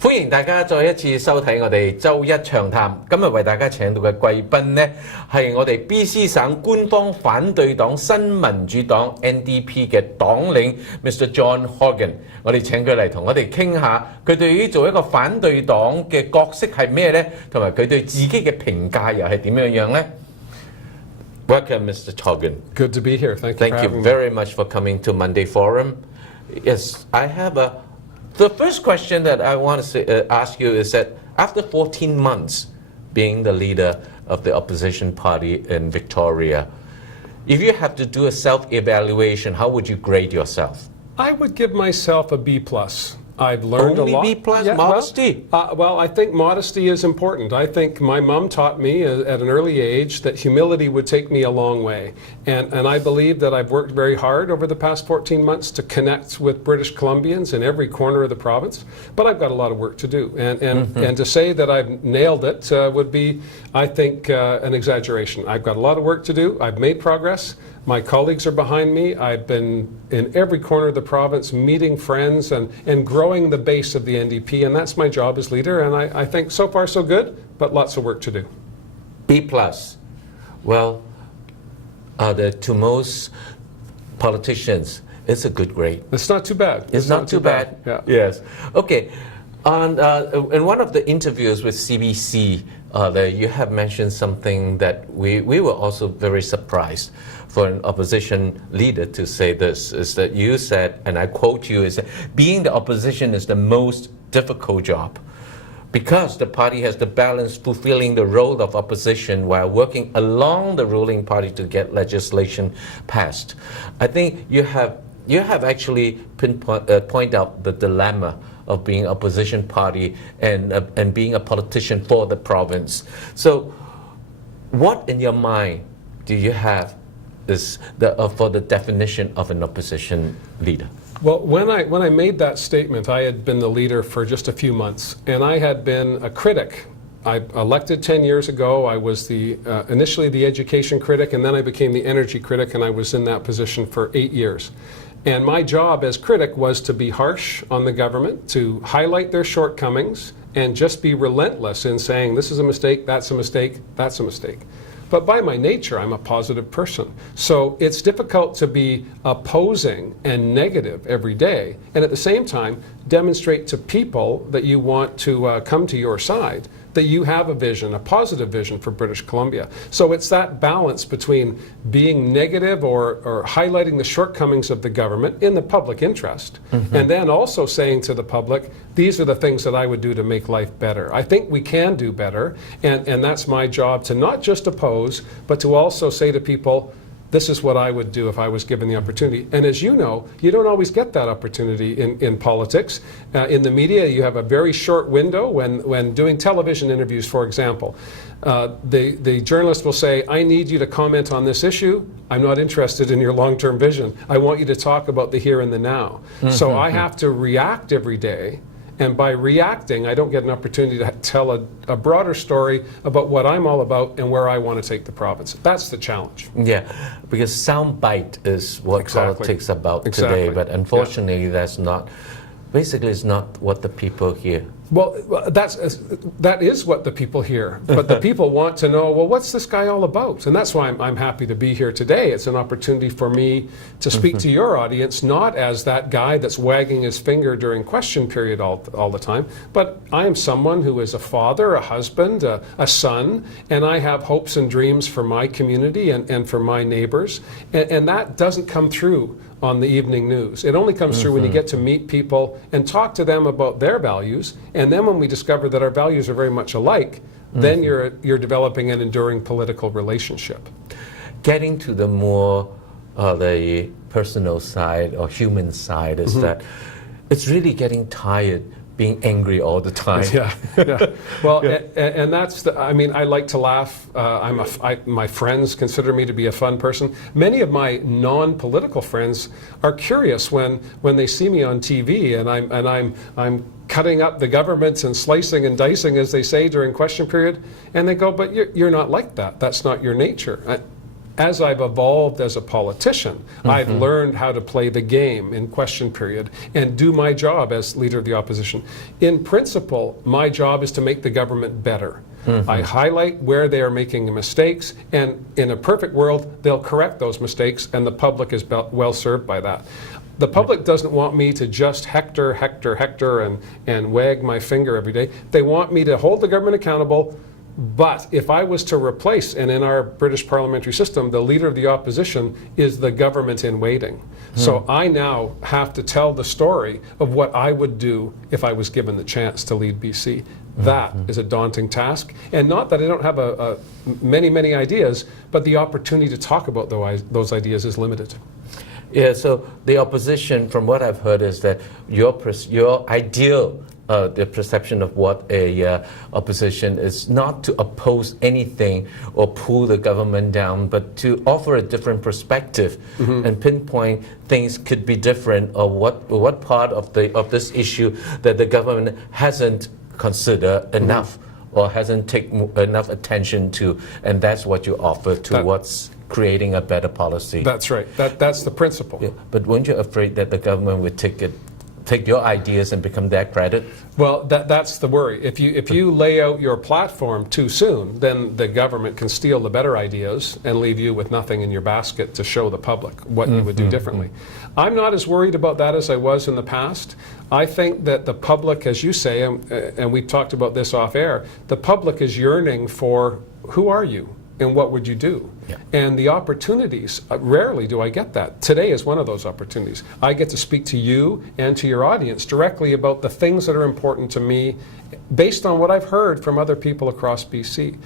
歡迎大家再一次收睇我哋週一長談。今日為大家請到嘅貴賓呢，係我哋 BC 省官方反對黨新民主黨 NDP 嘅黨領 Mr. John Horgan。我哋請佢嚟同我哋傾下，佢對於做一個反對黨嘅角色係咩呢？同埋佢對自己嘅評價又係點樣呢？ Welcome, Mr. Horgan. Good to be here. Thank you very much for coming to Monday Forum. Yes, I have the first question that I want to ask you is that after 14 months being the leader of the opposition party in Victoria, if you have to do a self-evaluation, how would you grade yourself? I would give myself a B+. I've learned a lot. Only B+, modesty? Well, I think modesty is important. I think my mom taught me at an early age that humility would take me a long way. And I believe that I've worked very hard over the past 14 months to connect with British Columbians in every corner of the province. But I've got a lot of work to do. And to say that I've nailed it would be, I think, an exaggeration. I've got a lot of work to do. I've made progress. My colleagues are behind me. I've been in every corner of the province meeting friends and growing the base of the NDP, and that's my job as leader, and I think so far so good, but lots of work to do. B+. Well, to most politicians, it's a good grade. It's not too bad. It's not too bad. Yeah. Yes. Okay. In one of the interviews with CBC, you have mentioned something that we were also very surprised for an opposition leader to say this, is that you said, and I quote you, is that being the opposition is the most difficult job because the party has to balance fulfilling the role of opposition while working along the ruling party to get legislation passed. I think you have actually point out the dilemma of being opposition party and being a politician for the province. So what in your mind do you have for the definition of an opposition leader? Well, when I made that statement, I had been the leader for just a few months, and I had been a critic. I elected 10 years ago. I was initially the education critic, and then I became the energy critic, and I was in that position for 8 years. And my job as critic was to be harsh on the government, to highlight their shortcomings, and just be relentless in saying, this is a mistake, that's a mistake, that's a mistake. But by my nature, I'm a positive person. So it's difficult to be opposing and negative every day, and at the same time, demonstrate to people that you want to come to your side, that you have a vision, a positive vision for British Columbia. So it's that balance between being negative or highlighting the shortcomings of the government in the public interest, and then also saying to the public, these are the things that I would do to make life better. I think we can do better, and that's my job, to not just oppose, but to also say to people, this is what I would do if I was given the opportunity. And as you know, you don't always get that opportunity in politics. In the media, you have a very short window when doing television interviews, for example. The journalist will say, I need you to comment on this issue. I'm not interested in your long-term vision. I want you to talk about the here and the now. So I have to react every day. And by reacting, I don't get an opportunity to tell a broader story about what I'm all about and where I want to take the province. That's the challenge. Yeah, because soundbite is what politics about today, but unfortunately that's not, basically it's not what the people hear. Well, that is what the people hear, but the people want to know, well, what's this guy all about? And that's why I'm happy to be here today. It's an opportunity for me to speak to your audience, not as that guy that's wagging his finger during question period all the time, but I am someone who is a father, a husband, a son, and I have hopes and dreams for my community and for my neighbors, and that doesn't come through on the evening news. It only comes through when you get to meet people and talk to them about their values, and then when we discover that our values are very much alike, then you're developing an enduring political relationship. Getting to the more the personal side or human side is that it's really getting tired being angry all the time. Yeah. Well, and that's I mean, I like to laugh. My friends consider me to be a fun person. Many of my non-political friends are curious when they see me on TV and I'm cutting up the government and slicing and dicing, as they say during question period, and they go, "But you're not like that. That's not your nature." as I've evolved as a politician, I've learned how to play the game in question period and do my job as leader of the opposition. In principle, my job is to make the government better. I highlight where they are making mistakes, and in a perfect world, they'll correct those mistakes, and the public is well served by that. The public doesn't want me to just hector and wag my finger every day. They want me to hold the government accountable. But if I was to replace, and in our British parliamentary system, the leader of the opposition is the government in waiting. So I now have to tell the story of what I would do if I was given the chance to lead BC. That is a daunting task. And not that I don't have many ideas, but the opportunity to talk about those ideas is limited. Yeah, so the opposition, from what I've heard, is that your ideal, the perception of what a opposition is not to oppose anything or pull the government down, but to offer a different perspective and pinpoint things could be different, or what part of this issue that the government hasn't considered enough or hasn't taken enough attention to, and that's what you offer towards creating a better policy. That's right. That's the principle. Yeah, but weren't you afraid that the government would take your ideas and become their credit? Well, that's the worry. If you lay out your platform too soon, then the government can steal the better ideas and leave you with nothing in your basket to show the public what you would do differently. I'm not as worried about that as I was in the past. I think that the public, as you say, and we've talked about this off air, the public is yearning for who are you? And what would you do? Yeah. And the opportunities, rarely do I get that. Today is one of those opportunities. I get to speak to you and to your audience directly about the things that are important to me based on what I've heard from other people across BC.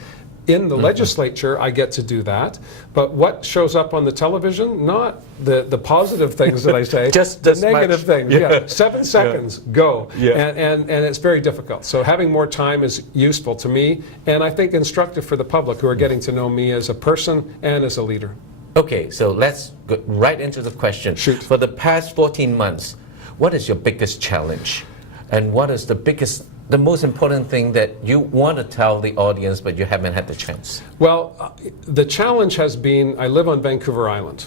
In the legislature, I get to do that. But what shows up on the television? Not the positive things that I say, just the negative things. Yeah. 7 seconds, go. Yeah. And it's very difficult. So having more time is useful to me, and I think instructive for the public who are getting to know me as a person and as a leader. Okay, so let's go right into the question. Shoot. For the past 14 months, what is your biggest challenge? And what is the most important thing that you want to tell the audience but you haven't had the chance? Well, the challenge has been, I live on Vancouver Island,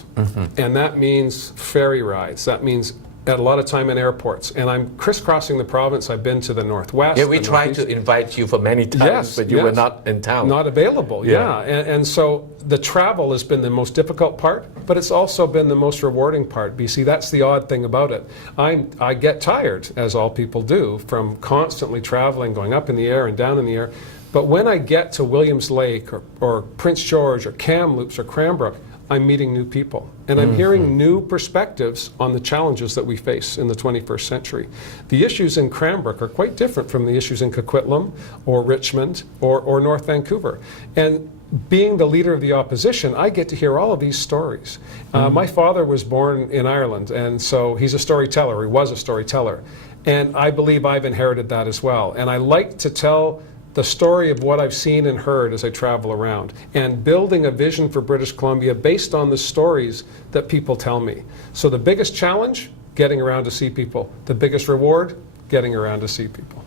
and that means ferry rides. That means a lot of time in airports, and I'm crisscrossing the province. I've been to the Northwest. Yeah, we tried to invite you for many times, but you were not in town. Not available, yeah. And so the travel has been the most difficult part, but it's also been the most rewarding part. BC, that's the odd thing about it. I get tired, as all people do, from constantly traveling, going up in the air and down in the air. But when I get to Williams Lake or Prince George or Kamloops or Cranbrook, I'm meeting new people, and I'm hearing new perspectives on the challenges that we face in the 21st century. The issues in Cranbrook are quite different from the issues in Coquitlam or Richmond or North Vancouver. And being the leader of the opposition, I get to hear all of these stories. My father was born in Ireland, and so he's a storyteller. He was a storyteller. And I believe I've inherited that as well. And I like to tell the story of what I've seen and heard as I travel around, and building a vision for British Columbia based on the stories that people tell me. So the biggest challenge, getting around to see people. The biggest reward, getting around to see people.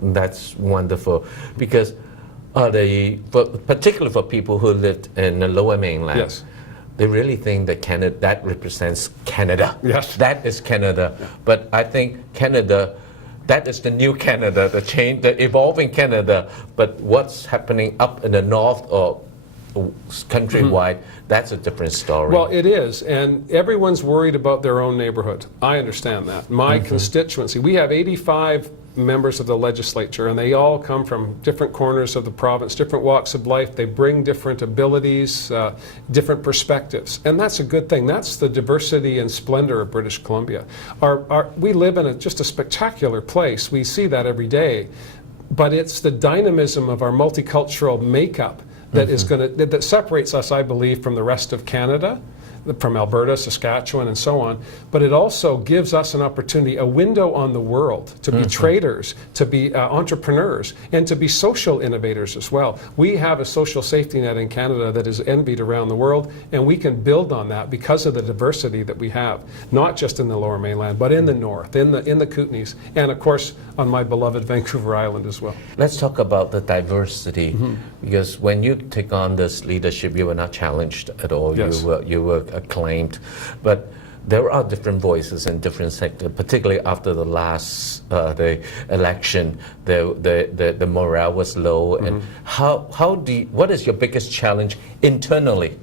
That's wonderful, because particularly for people who lived in the Lower Mainland, Yes. they really think that Canada, that represents Canada. Yes. That is Canada. Yeah. But I think Canada, that is the new Canada, the evolving Canada. But what's happening up in the north or countrywide, that's a different story. Well, it is, and everyone's worried about their own neighborhood. I understand that. My constituency, we have 85 members of the legislature, and they all come from different corners of the province, different walks of life. They bring different abilities, different perspectives, and that's a good thing. That's the diversity and splendor of British Columbia. We live in just a spectacular place. We see that every day, but it's the dynamism of our multicultural makeup that is that separates us, I believe, from the rest of Canada. from Alberta, Saskatchewan, and so on. But it also gives us an opportunity, a window on the world, to be traders, to be entrepreneurs, and to be social innovators as well. We have a social safety net in Canada that is envied around the world, and we can build on that because of the diversity that we have, not just in the Lower Mainland, but in the North, in the Kootenays, and of course on my beloved Vancouver Island as well. Let's talk about the diversity, because when you take on this leadership, you were not challenged at all. Yes. You were acclaimed, but there are different voices in different sectors, particularly after the last the election. The morale was low, and what is your biggest challenge internally?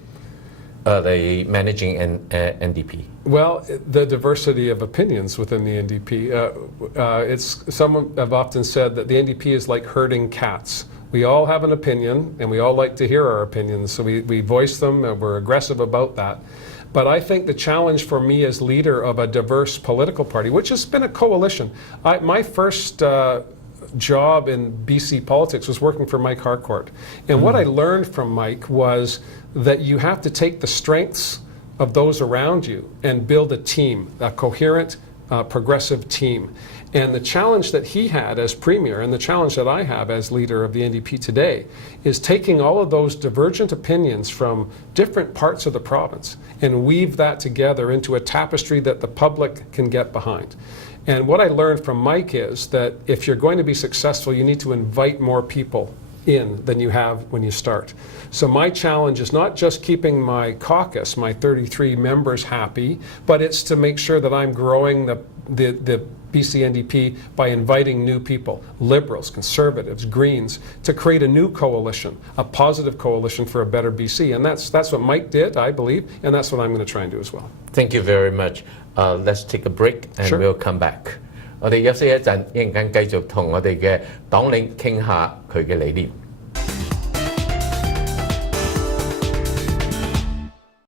The managing NDP? Well, the diversity of opinions within the NDP. Some have often said that the NDP is like herding cats. We all have an opinion, and we all like to hear our opinions, so we voice them, and we're aggressive about that. But I think the challenge for me as leader of a diverse political party, which has been a coalition. My first job in BC politics was working for Mike Harcourt. And what I learned from Mike was that you have to take the strengths of those around you and build a team, a coherent, progressive team. And the challenge that he had as Premier, and the challenge that I have as leader of the NDP today, is taking all of those divergent opinions from different parts of the province and weave that together into a tapestry that the public can get behind. And what I learned from Mike is that if you're going to be successful, you need to invite more people in than you have when you start. So my challenge is not just keeping my caucus, my 33 members, happy, but it's to make sure that I'm growing the BC NDP by inviting new people, Liberals, Conservatives, Greens, to create a new coalition, a positive coalition for a better BC. And that's what Mike did, I believe, and that's what I'm going to try and do as well. Thank you very much. Let's take a break and Sure. we'll come back. 我哋休息一陣，一陣間繼續同我哋嘅黨領傾下佢嘅理念。